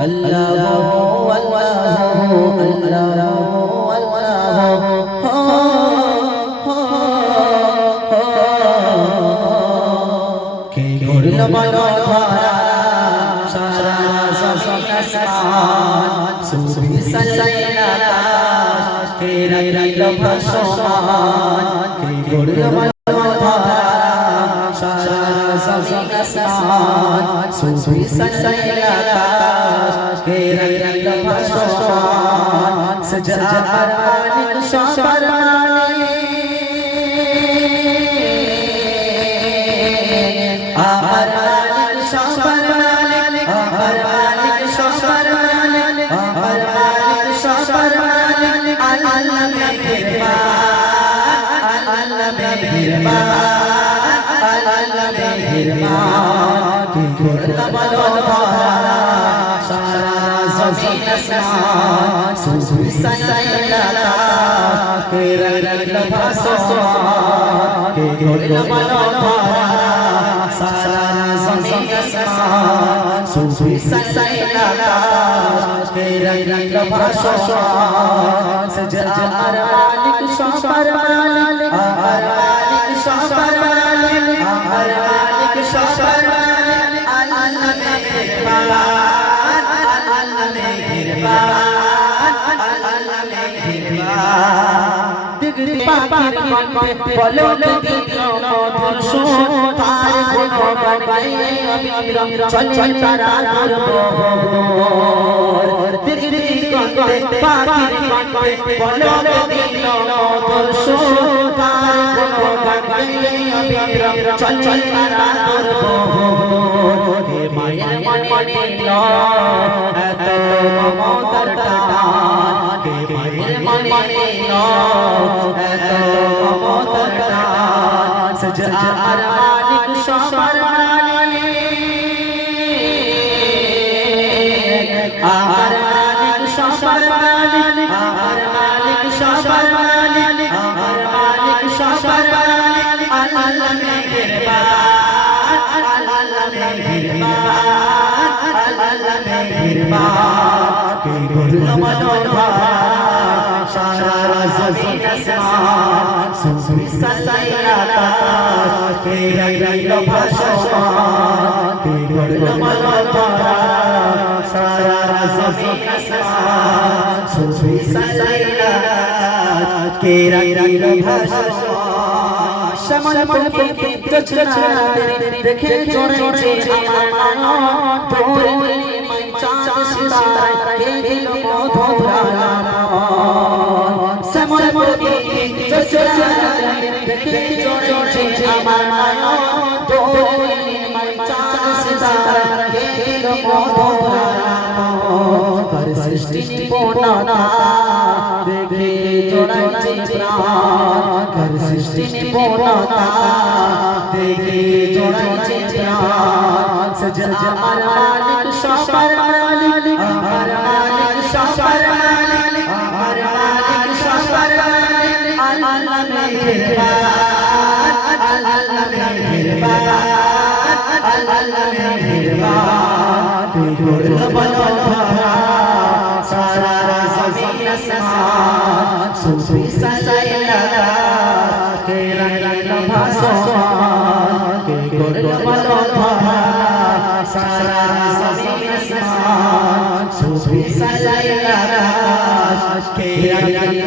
আল্লাহু আল্লাহু আল্লাহু আল্লাহু কে করল বলো ধরা সারা জমিন আসমান সুবহি সাজাইলা আকাশ কে রাইল ভাসমান কে করল বলো ধরা সারা জমিন আসমান সুবহি সাজাইলা আকাশ কে রাইল ভাসমান সজা আরমান সবার আমার মালিক সবার মালিক আমার মালিক সবার মালিক আমার মালিক সবার মালিক আল্লাহ মেহেরবান আল্লাহ মেহেরবান আল্লাহ মেহেরবান কি করল বলো ধরা সারা জমিন আসমান সুবহি সাজাইলা আকাশ কে রাইল ভাসমান কে করল বলো ধরা সারা জমিন আসমান সুবহি সাজাইলা আকাশ কে রাইল ভাসমান সজা মালিক সবার মালিক আমার মালিক সবার মালিক আমার মালিক সবার মালিক আল্লাহ মেহেরবান আল্লাহ মেহেরবান আল্লাহ মেহেরবান দিগরি পাখির কণ্ঠে বলো দিগরি মধুর সুর তার গুণগান গাইয়ে অবিরাম চলে তারা দরবার দিগরি কণ্ঠে পাখির কণ্ঠে বলো দিগরি মধুর সুর তার গুণগান গাইয়ে অবিরাম চলে তারা দরবার হে মায়ের মনে লো এত মমতার টান হে মায়ের মনে লো এত মমতার টান সজা আর মালিক সবার মালিক আমার মালিক সবার মালিক আমার মালিক সবার মালিক আমার মালিক সবার মালিক আল্লাহ মেহেরবান আল্লাহ মেহেরবান আল্লাহ মেহেরবান কে করল বলো ধরা সারা জমিন আসমান সুবহি সাজাইলা আকাশ কে রাইল ভাসমান কে করল বলো ধরা সারা জমিন আসমান সুবহি সাজাইলা আকাশ কে রাইল ভাসমান শ্যামল পবিত্র জোছনা দেখে জড়েছে আমার নয়ন তোর নীলিমায় চাঁদ সিতারা কে দিল মধুর আলাপন শ্যামল পবিত্র জোছনা দেখে জড়েছে আমার নয়ন তোর নীলিমায় চাঁদ সিতারা কে দিল মধুর আলাপন কর সৃষ্টি নিপুণতা দেখে জড়াইছে প্রাণ কর সৃষ্টি নিপুণতা দেখে জড়াইছে প্রাণ সজা আমার মালিক সবার মালিক আমার মালিক সবার মালিক আমার মালিক সবার মালিক আল্লাহ মেহেরবান আল্লাহ মেহেরবান আল্লাহ মেহেরবান কে করল বলো ধরা সারা জমিন আসমান সুবহি সাজাইলা আকাশ কে রাইল ভাসমান কে করল বলো ধরা সারা জমিন আসমান সুবহি সাজাইলা আকাশ কে রাইল